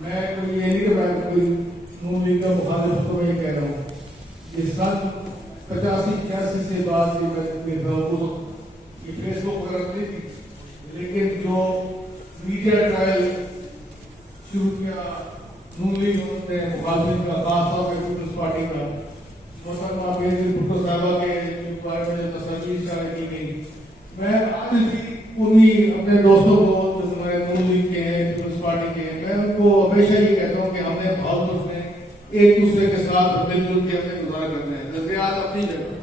میں کوئی یہ نہیں کہ میں کوئی نون لیگ کا مخالف تو میں کہہ رہا ہوں کہ سن 85-86 سے بعد یہ فیس بک وغیرہ نہیں تھی، لیکن جو میڈیا ٹرائل شروع کیا نون لیگ نے مخالفین کا، خاص طور پہ پیپلز پارٹی کا، محترمہ بینظیر بھٹو صاحبہ کے بارے میں جو تصاویر اشارہ کی گئی، میں آج بھی انہیں اپنے دوستوں کو جو ہمارے نون لیگ کے ہیں، پیپلز پارٹی کے ہیں، میں ان کو ہمیشہ یہ کہتا ہوں کہ ہم نے بہت میں ایک دوسرے کے ساتھ مل جل کے ہمیں گزارا کرنا ہے، نظریات اپنی جگہ،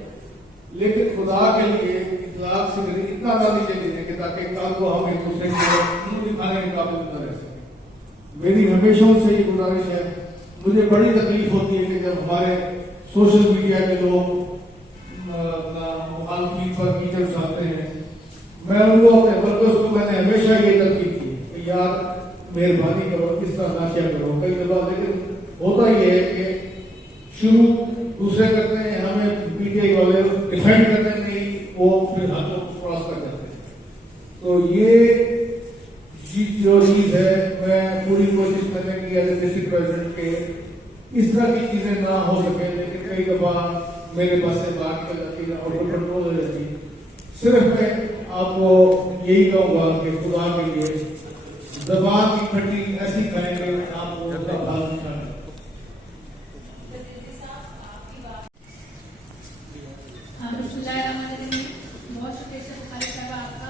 لیکن خدا کے لیے اطلاق سے اتنا نہ نہیں چلے کہ تاکہ کل کو ہم ایک دوسرے کو منہ دکھانے کے قابل نہ رہ سکیں۔ میری ہمیشہ ان سے یہ گزارش ہے، مجھے بڑی تکلیف ہوتی ہے کہ جب ہمارے سوشل میڈیا کے لوگ اپنا مخالفین پر کیچڑ اٹھاتے ہیں، میں ان کو اپنے ورکرز کو میں نے ہمیشہ یہ تلقین کی کہ یار مہربانی کرو، اس طرح نہ کیا کرو۔ کئی دفعہ لیکن ہوتا یہ ہے کہ شروع دوسرے کرتے ہیں، ہمیں میڈیا والے ڈیفینڈ کرتے نہیں، وہ پھر ہاتھوں کراس کر جاتے ہیں۔ تو یہ جو چیز ہے، میں پوری کوشش کرنے کی ایز اے ڈسٹرکٹ پریزیڈنٹ کے اس طرح کی چیزیں نہ ہو سکے، لیکن کئی دفعہ میرے پاس سے بات نکل جاتی ہے اور وہ کنٹرول ہو جاتی ہے۔ صرف میں آپ کو یہی کہوں گا کہ خدا کے لیے زبان کی کھٹی ایسی کھائیں گے آپ کو اس کا بھال نہیں کھانا۔ بہت شکریہ بخاری صاحب آپ کا،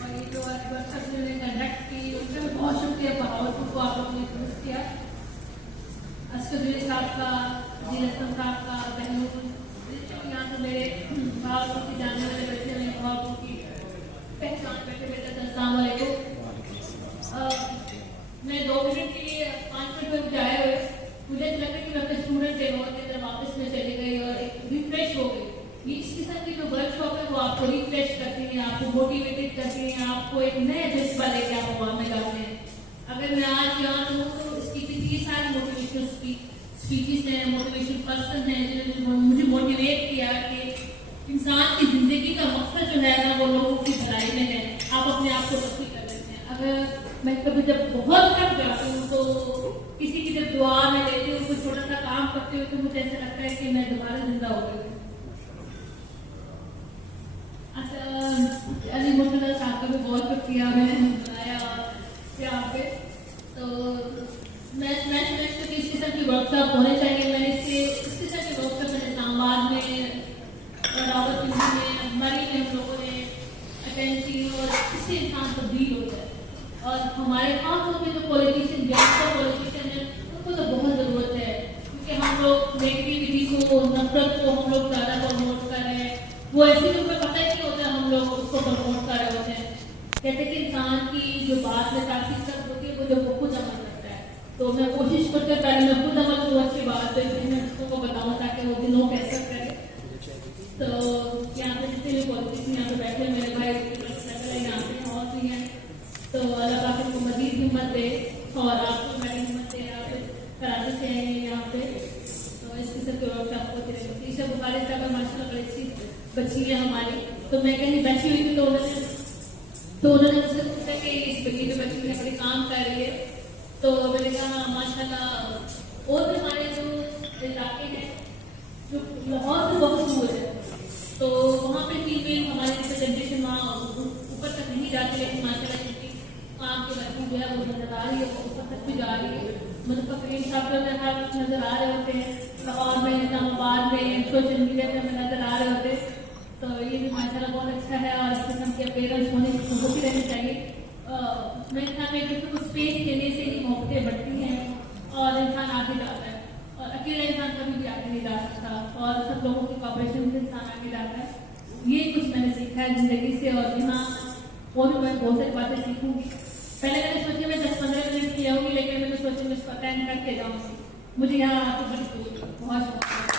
اور یہ جو ورکشاپ جو نے کنڈکٹ کی ان کا بھی بہت شکریہ، بہاولپور کو آپ لوگوں نے درست کیا۔ اسکر صاحب کا، جی اسلم صاحب کا، بہنوں یہاں سے میرے بہاولپور کی جاننے والے بیٹھے ہوئے، بہاولپور کی پہچان بیٹھے بیٹھے، السلام علیکم۔ میں 2 منٹ کے لیے 5 منٹ میں بجائے ہوئے مجھے ایسا لگتا ہے کہ میں اپنے اسٹوڈنٹ کے وہاں کی طرف واپس میں چلی گئی اور ایک ریفریش ہو گئی۔ یہ اس قسم کی جو ورک شاپ ہے وہ آپ کو ریفریش کرتی ہیں، آپ کو موٹیویٹڈ کرتی ہیں، آپ کو ایک نئے جذبہ لے کے آپ وہاں میں جاتے ہیں۔ اگر میں آج یہاں سے ہوں تو اس کی کتنی ساری موٹیویشن اسپیچز ہیں، موٹیویشن پرسن ہیں جنہوں نے مجھے موٹیویٹ کیا کہ انسان کی زندگی کا مقصد جو ہے نا وہ لوگوں کی بھلائی میں ہے، آپ اپنے آپ کو تسلیم کر لیتے ہیں۔ اگر میں کبھی جب بہت تھک جاتی ہوں تو کسی کی جب دعا میں لیتی ہوں، کوئی چھوٹا سا کام کرتی ہوں تو مجھے ایسا لگتا ہے کہ میں دوبارہ زندہ ہو گئی ہوں۔ علی مرتضیٰ صاحب کا بھی بہت شکریہ، میں نے بنایا یہاں پہ، تو میں سمجھتی ہوں کہ اس قسم کی ورک شاپ ہونے چاہیے۔ میں نے اس قسم کے ورک شاپ میں اسلام آباد میں اور راولپنڈی میں، مری میں ہم لوگوں نے اٹینڈ کی، اور اس سے انسان تبدیل ہو جائے۔ اور ہمارے خاص طور پہ جو پولیٹیشین پولیٹیشین ہیں ان کو تو بہت ضرورت ہے، کیونکہ ہم لوگ نیگیٹیوٹی کو، نفرت کو ہم لوگ زیادہ پروموٹ کر رہے ہیں، وہ ایسی جو پتہ ہی نہیں ہوتا ہم لوگ اس کو پروموٹ کر رہے ہوتے ہیں۔ کہتے ہیں کہ انسان کی جو بات میں تاثیر تک ہوتی ہے وہ جب وہ خود عمل کرتا ہے، تو میں کوشش کرتے پہلے میں خود عمل کروں، اچھی بات ہے پھر میں دوسروں کو بتاؤں تاکہ وہ دنوں کیسا کرے۔ تو یہاں پہ جتنے بھی پالیٹیشین یہاں پہ بیٹھے میرے بھائی یہاں پہ اور بھی ہیں، تو اللہ پاک ان کو مزید ہمت دے، اور آپ کو بڑی ہمت دے۔ آپ کراچی سے آئے ہیں یہاں پہ، تو اس قسم کے ورک شاپ کو عیشا بخاری صاحب ماشاء اللہ بڑی اچھی بچی ہے ہماری، تو میں کہیں بیٹھی ہوئی تھی تو انہوں نے مجھ سے پوچھا کہ اس بچی پہ بچی بڑی کام کر رہی ہے، تو میں نے کہا ماشاء اللہ۔ اور بھی ہمارے جو علاقے ہیں جو لاہور سے بہت دور ہے، تو وہاں پہ فیمیل ہماری ریپرزنٹیشن وہاں اوپر تک نہیں جاتی، لیکن ماشاء اللہ جن کی کام کی بچی جو ہے وہ نظر آ رہی ہے، وہ اوپر تک بھی جا رہی ہے۔ مظفرین صاحب جو نظر آ رہے ہوتے ہیں لاہور میں، اسلام آباد میں، سوشل میڈیا پہ ہمیں نظر آ رہے ہوتے ہیں، تو یہ بھی ماشاء اللہ بہت اچھا ہے، اور اس قسم کے پیرنٹس ہونے کی کوشش بھی رہنی چاہیے۔ میرے خیال میں کسی کو اسپیس دینے سے ہی موقعیں بڑھتی ہیں اور انسان آگے جاتا ہے، اور اکیلا انسان کبھی بھی آگے نہیں جا سکتا، اور سب لوگوں کی کوآپریشن سے انسان آگے جاتا ہے۔ یہ کچھ میں نے سیکھا ہے زندگی سے، اور یہاں اور بھی میں بہت ساری باتیں سیکھوں گی۔ پہلے میں نے سوچا میں 10-15 منٹ کیا ہوں گی، لیکن میں نے سوچا میں اس کو اٹینڈ کر کے جاؤں گی۔ مجھے یہاں آ کے بڑی خوشی، بہت شکریہ۔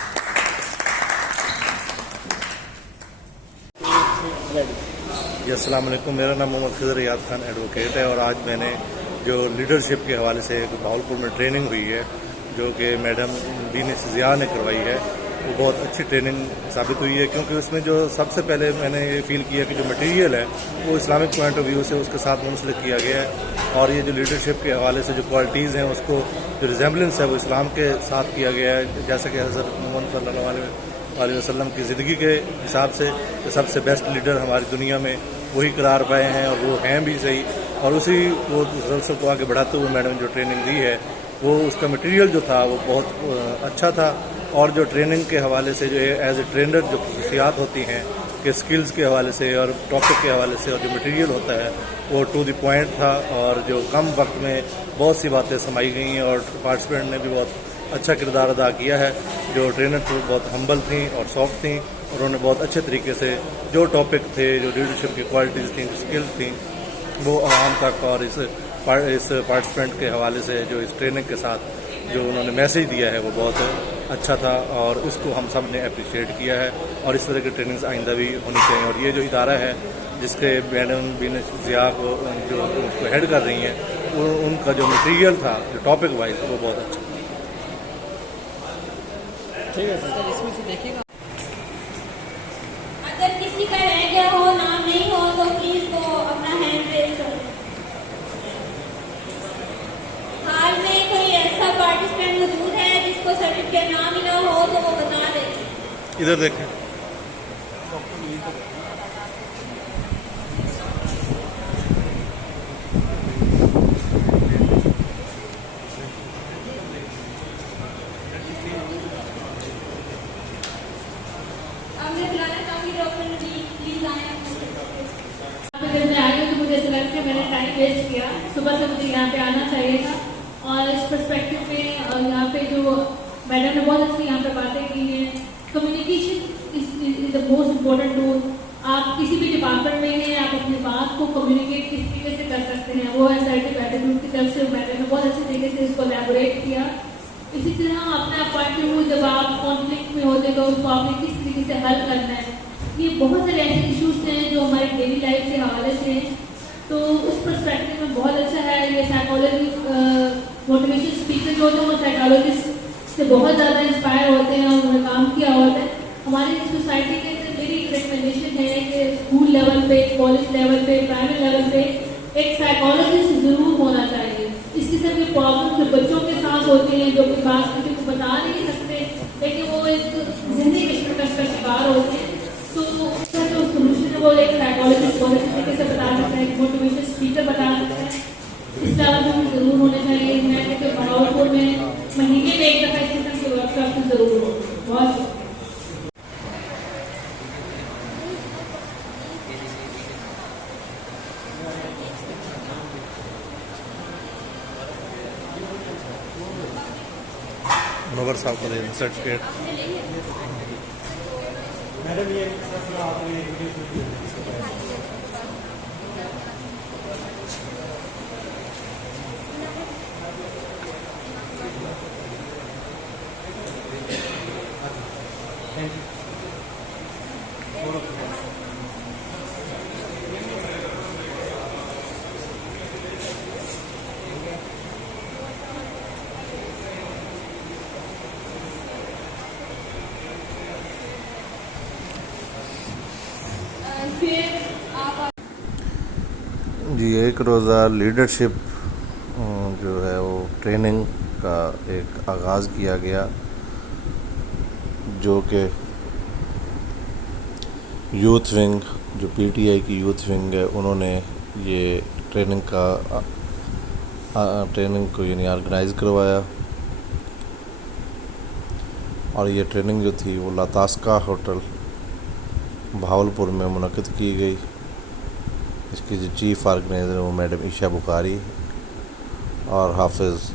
جی السلام علیکم، میرا نام محمد خضر ریاض خان ایڈوکیٹ ہے، اور آج میں نے جو لیڈرشپ کے حوالے سے بہاولپور میں ٹریننگ ہوئی ہے جو کہ میڈم دین ضیاء نے کروائی ہے، وہ بہت اچھی ٹریننگ ثابت ہوئی ہے، کیونکہ اس میں جو سب سے پہلے میں نے یہ فیل کیا کہ جو مٹیریل ہے وہ اسلامک پوائنٹ آف ویو سے اس کے ساتھ منسلک کیا گیا ہے، اور یہ جو لیڈرشپ کے حوالے سے جو کوالٹیز ہیں اس کو جو ریزیمبلنس ہے وہ اسلام کے ساتھ کیا گیا ہے، جیسا کہ حضرت محمد صلی اللہ علیہ وسلم کی زندگی کے حساب سے کہ سب سے بیسٹ لیڈر ہماری دنیا میں وہی قرار پائے ہیں، اور وہ ہیں بھی صحیح، اور اسی وہ مسلسل کو آگے بڑھاتے ہوئے میڈم جو ٹریننگ دی ہے وہ اس کا مٹیریل جو تھا وہ بہت اچھا تھا، اور جو ٹریننگ کے حوالے سے جو ایز اے ٹرینر جو خصوصیات ہوتی ہیں کہ سکلز کے حوالے سے اور ٹاپک کے حوالے سے، اور جو مٹیریل ہوتا ہے وہ ٹو دی پوائنٹ تھا، اور جو کم وقت میں بہت سی باتیں سمائی گئی ہیں، اور پارٹیسپینٹ نے بھی بہت اچھا کردار ادا کیا ہے۔ جو ٹرینر تھے بہت ہمبل تھیں اور سافٹ تھیں، اور انہوں نے بہت اچھے طریقے سے جو ٹاپک تھے، جو لیڈرشپ کی کوالٹیز تھیں، جو اسکلز تھیں، وہ عوام تک اور اس پارٹیسپینٹ کے حوالے سے جو اس ٹریننگ کے ساتھ جو انہوں نے میسیج دیا ہے وہ بہت اچھا تھا، اور اس کو ہم سب نے اپریشیٹ کیا ہے، اور اس طرح کی ٹریننگز آئندہ بھی ہونی چاہیے۔ اور یہ جو ادارہ ہے جس کے میڈم بین ضیاء کو جو اس کو ہیڈ کر رہی ہیں، ان کا جو مٹیریل تھا جو ٹاپک وائز وہ بہت اچھا۔ اگر کسی کا رہ گیا ہو، نام نہیں ہو تو پلیز وہ اپنا ہینڈ ریز کریں۔ حال میں کوئی ایسا پارٹیسپینٹ موجود ہے جس کو سرٹیفکیٹ نہ ملا ہو تو وہ بتا دیں۔ ادھر دیکھیں۔ اب میں بلانا چاہوں گی ڈاکٹر نبی، پلیز آئیں۔ جب میں آئی ہوں تو مجھے ایسا لگتا ہے میں نے ٹائم ویسٹ کیا، صبح سے مجھے یہاں پہ آنا چاہیے تھا، اور اس پرسپیکٹو میں یہاں پہ جو میڈم نے بہت اچھی یہاں پہ باتیں کی ہیں۔ Communication is the most important tool. آپ کسی بھی ڈپارٹمنٹ میں ہیں، آپ اپنی بات کو کمیونیکیٹ کس طریقے سے کر سکتے ہیں، وہ ایسائٹیو ایٹیٹیوڈ کی طرف سے میڈم نے بہت اچھے طریقے سے اس کو ایلیبوریٹ کیا۔ اسی طرح اپنا پوائنٹ آف ویو جب آپ کانفلکٹ میں ہوتے تو اس کو آپ نے کس طریقے سے حل کرنا ہے، یہ بہت سارے ایسے ایشوز ہیں جو ہماری ڈیلی لائف کے حوالے سے ہیں، تو اس پرسپیکٹو میں بہت اچھا ہے۔ یہ سائیکالوجی موٹیویشن اسپیکر جو ہوتے ہیں وہ سائیکالوجسٹ سے بہت زیادہ انسپائر ہوتے ہیں، اور انہوں نے کام کیا ہوتا ہے۔ ہماری سوسائٹی کے اندر میری ریکمنڈیشن ہے کہ اسکول لیول پہ، کالج لیول پہ، پرائمری لیول پہ ایک سائیکالوجسٹ ضرور ہونا چاہیے۔ اس قسم کے پرابلم جو بچوں کے ساتھ ہوتے ہیں، جو کوئی بات کسی کو بتا نہیں سکتے لیکن وہ ایک ذہنی کشمکش کا شکار ہوتے ہیں، تو اس کا جو سولوشن ہے وہ ایک سائیکالوجسٹ بہت اچھے طریقے سے بتا سکتا ہے، ایک موٹیویشن اسپیکر بتا سکتا ہے۔ اس لیول میں ضرور ہونے چاہیے۔ میں کہتی ہوں بہاولپور میں مہینے میں ایک دفعہ اس قسم کے ورک شاپ ضرور ہو۔ بہت منور صاحب کو دے دیں سرٹیفکیٹ۔ میڈم یہ آپ نے پھر آپ جی، ایک روزہ لیڈرشپ جو ہے وہ ٹریننگ کا ایک آغاز کیا گیا، جو کہ یوتھ ونگ، جو پی ٹی آئی کی یوتھ ونگ ہے، انہوں نے یہ ٹریننگ کو یعنی آرگنائز کروایا، اور یہ ٹریننگ جو تھی وہ لاتاسکا ہوٹل بہاولپور میں منعقد کی گئی۔ اس کی جو چیف آرگنائزر ہیں وہ میڈم عائشہ بخاری اور حافظ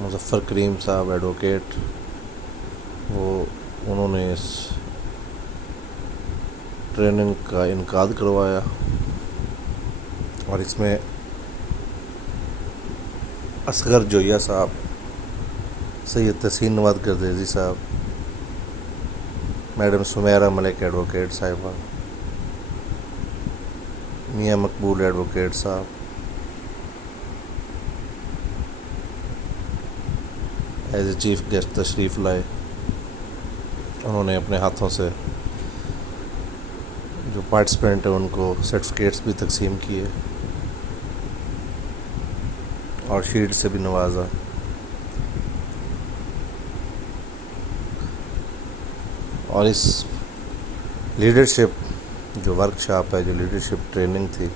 مظفر کریم صاحب ایڈوکیٹ، انہوں نے اس ٹریننگ کا انعقاد کروایا، اور اس میں اصغر جویہ صاحب، سید تحسین نواد گردیزی صاحب، میڈم سمیرہ ملک ایڈوکیٹ صاحبہ، میاں مقبول ایڈوکیٹ صاحب، ایز اے چیف گیسٹ تشریف لائے، انہوں نے اپنے ہاتھوں سے جو پارٹیسپینٹ ہیں ان کو سرٹیفکیٹس بھی تقسیم کیے اور شیلڈ سے بھی نوازا. اور اس لیڈرشپ جو ورکشاپ ہے، جو لیڈرشپ ٹریننگ تھی،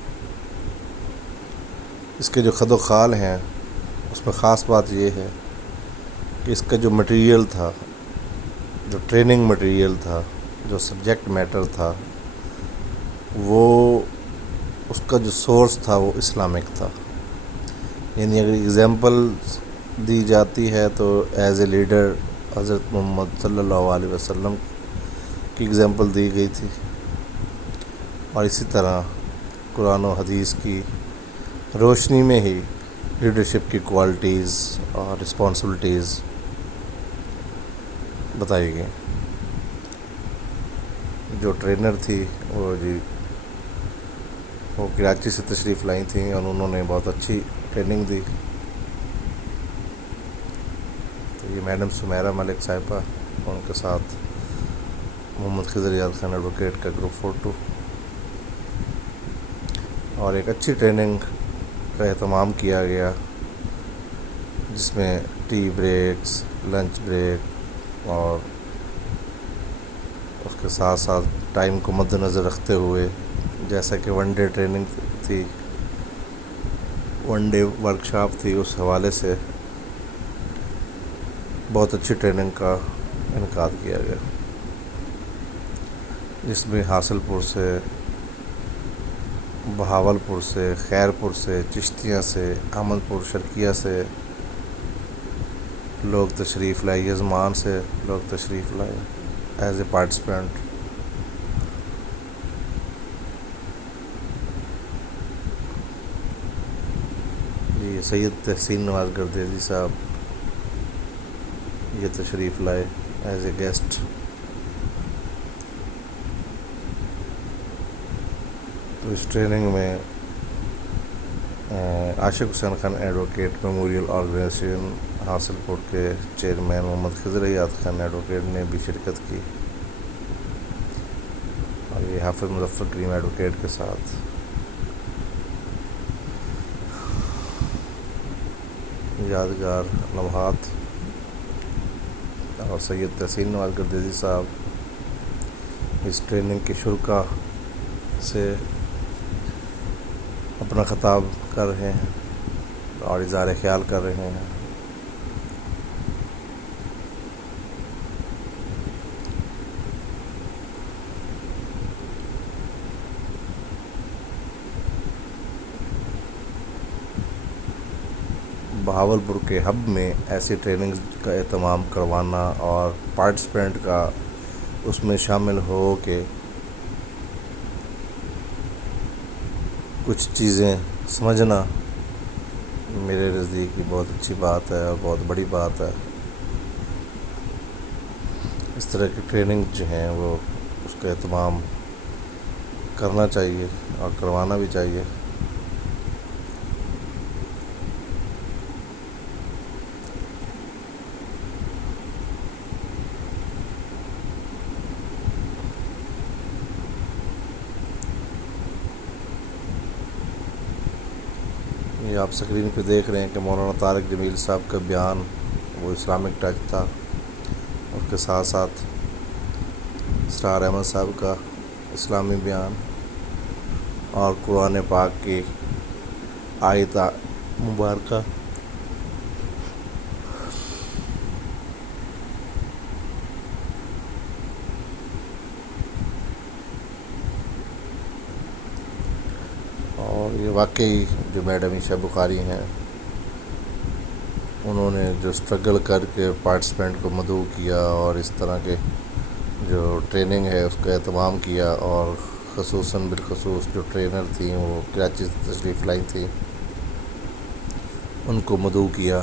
اس کے جو خد و خال ہیں اس میں خاص بات یہ ہے کہ اس کا جو مٹیریل تھا، جو ٹریننگ مٹیریل تھا، جو سبجیکٹ میٹر تھا، وہ اس کا جو سورس تھا وہ اسلامک تھا. یعنی اگر اگزامپل دی جاتی ہے تو ایز اے لیڈر حضرت محمد صلی اللہ علیہ وسلم کی اگزامپل دی گئی تھی، اور اسی طرح قرآن و حدیث کی روشنی میں ہی لیڈرشپ کی کوالٹیز اور رسپانسبلٹیز بتائی گئی. جو ٹرینر تھی وہ کراچی سے تشریف لائی تھیں اور انہوں نے بہت اچھی ٹریننگ دی. تو یہ میڈم سمیرہ ملک صاحبہ، ان کے ساتھ محمد خضر یاد خان ایڈوکیٹ کا گروپ فوٹو، اور ایک اچھی ٹریننگ کا اہتمام کیا گیا جس میں ٹی بریکس، لنچ بریک اور اس کے ساتھ ساتھ ٹائم کو مد نظر رکھتے ہوئے، جیسا کہ ون ڈے ٹریننگ تھی، ون ڈے ورکشاپ تھی، اس حوالے سے بہت اچھی ٹریننگ کا انعقاد کیا گیا، جس میں حاصل پور سے، بہاول پور سے، خیر پور سے، چشتیاں سے، احمد پور شرکیہ سے لوگ تشریف لائے، یزمان سے لوگ تشریف لائے ایز اے پارٹیسپینٹ. جی سید تحسین نواز گردیزی صاحب یہ تشریف لائے ایز اے گیسٹ. تو اس ٹریننگ میں عاشق حسین خان ایڈوکیٹ میموریل آرگنائزیشن حاصل پور کے چیئرمین محمد خضر یاد خان ایڈوکیٹ نے بھی شرکت کی، اور یہ حافظ مظفر کریم ایڈوکیٹ کے ساتھ یادگار لمحات. اور سید تحسین نواز گردیزی صاحب اس ٹریننگ کے شرکا سے اپنا خطاب کر رہے ہیں اور اظہار خیال کر رہے ہیں. بہاول پور کے ہب میں ایسی ٹریننگ کا اہتمام کروانا اور پارٹیسپینٹ کا اس میں شامل ہو کے کچھ چیزیں سمجھنا میرے نزدیک بہت اچھی بات ہے اور بہت بڑی بات ہے. اس طرح کی ٹریننگ جو ہیں وہ اس کا اہتمام کرنا چاہیے اور کروانا بھی چاہیے. یہ آپ اسکرین پہ دیکھ رہے ہیں کہ مولانا طارق جمیل صاحب کا بیان وہ اسلامک ٹچ تھا، اس کے ساتھ ساتھ اسرار احمد صاحب کا اسلامی بیان اور قرآن پاک کی آیت مبارکہ. اور یہ واقعی جو میڈم عائشہ بخاری ہیں، انہوں نے جو اسٹرگل کر کے پارٹیسپینٹ کو مدعو کیا اور اس طرح کے جو ٹریننگ ہے اس کا اہتمام کیا، اور خصوصاً بالخصوص جو ٹرینر تھیں وہ کراچی سے تشریف لائی تھیں، ان کو مدعو کیا،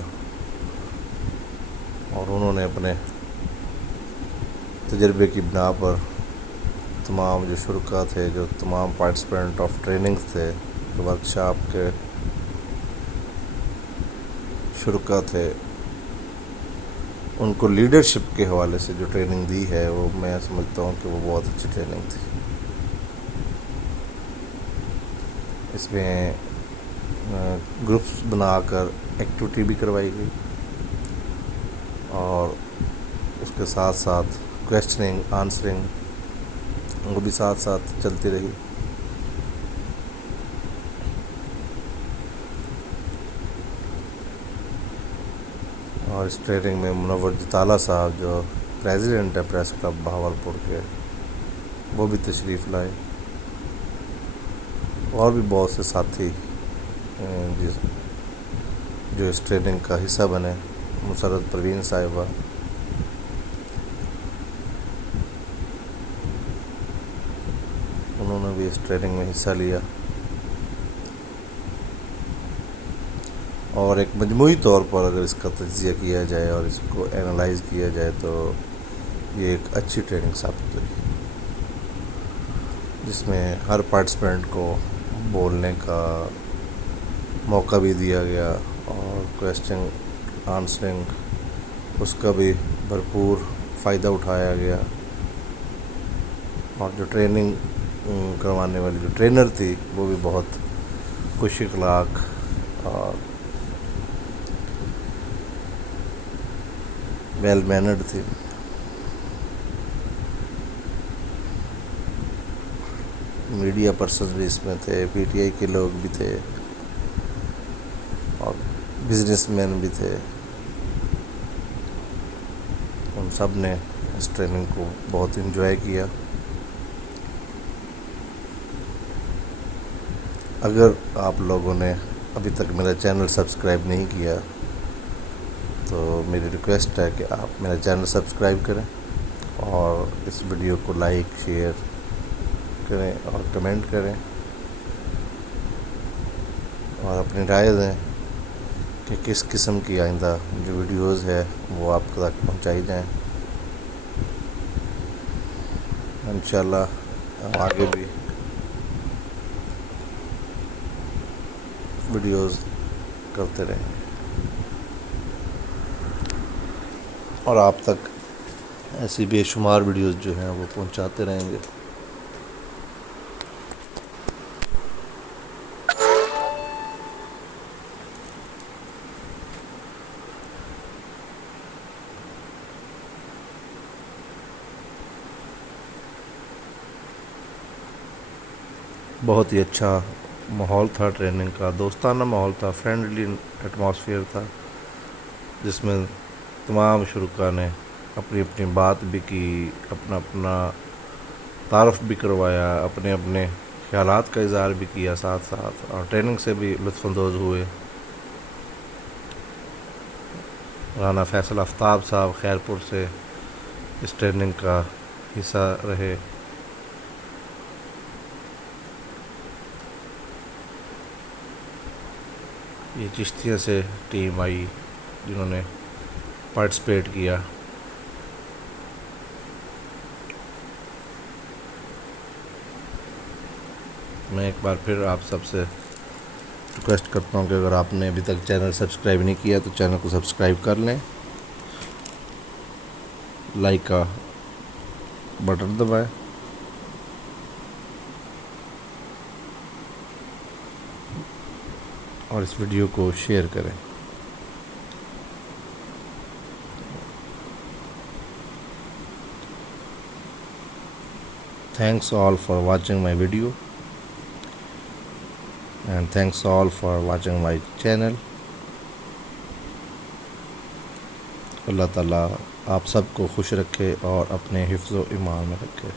اور انہوں نے اپنے تجربے کی بنا پر تمام جو شرکا تھے، جو تمام پارٹیسپینٹ آف ٹریننگ تھے، ورکشاپ کے شرکا تھے، ان کو لیڈرشپ کے حوالے سے جو ٹریننگ دی ہے وہ میں سمجھتا ہوں کہ وہ بہت اچھی ٹریننگ تھی. اس میں گروپس بنا کر ایکٹیویٹی بھی کروائی گئی اور اس کے ساتھ ساتھ کویسچننگ آنسرنگ وہ بھی ساتھ ساتھ چلتی رہی. اور اس ٹریننگ میں منور جتالہ صاحب جو پریزیڈنٹ ہے پریس کلب بہاولپور کے وہ بھی تشریف لائے اور بھی بہت سے ساتھی جو اس ٹریننگ کا حصہ بنے. مسرت پروین صاحبہ انہوں نے بھی اس ٹریننگ میں حصہ لیا اور ایک مجموعی طور پر اگر اس کا تجزیہ کیا جائے اور اس کو اینالائز کیا جائے تو یہ ایک اچھی ٹریننگ ثابت ہوئی جس میں ہر پارٹیسپینٹ کو بولنے کا موقع بھی دیا گیا اور کویسچن آنسرنگ اس کا بھی بھرپور فائدہ اٹھایا گیا. اور جو ٹریننگ کروانے والی جو ٹرینر تھی وہ بھی بہت خوش اخلاق اور ویل مینرڈ تھی. میڈیا پرسنز بھی اس میں تھے, پی ٹی آئی کے لوگ بھی تھے اور بزنس مین بھی تھے. ان سب نے اس ٹریننگ کو بہت انجوائے کیا. اگر آپ لوگوں نے ابھی تک میرا چینل سبسکرائب نہیں کیا تو میری ریکویسٹ ہے کہ آپ میرا چینل سبسکرائب کریں اور اس ویڈیو کو لائک شیئر کریں اور کمنٹ کریں اور اپنی رائے دیں کہ کس قسم کی آئندہ جو ویڈیوز ہے وہ آپ تک پہنچائی جائیں. انشاءاللہ ہم آگے بھی ویڈیوز کرتے رہیں گے اور آپ تک ایسی بے شمار ویڈیوز جو ہیں وہ پہنچاتے رہیں گے. بہت ہی اچھا ماحول تھا ٹریننگ کا, دوستانہ ماحول تھا, فرینڈلی ایٹماسفیئر تھا جس میں تمام شرکاء نے اپنی اپنی بات بھی کی, اپنا اپنا تعارف بھی کروایا, اپنے اپنے خیالات کا اظہار بھی کیا ساتھ ساتھ اور ٹریننگ سے بھی لطف اندوز ہوئے. رانا فیصل آفتاب صاحب خیرپور سے اس ٹریننگ کا حصہ رہے. یہ چشتیہ سے ٹیم آئی جنہوں نے پارٹیسپیٹ کیا. میں ایک بار پھر آپ سب سے ریکویسٹ کرتا ہوں کہ اگر آپ نے ابھی تک چینل سبسکرائب نہیں کیا تو چینل کو سبسکرائب کر لیں, لائک کا بٹن دبائیں اور اس ویڈیو کو شیئر کریں. Thanks all for watching my video and thanks all for watching my channel. اللہ تعالیٰ آپ سب کو خوش رکھے اور اپنے حفظ و ایمان میں رکھے.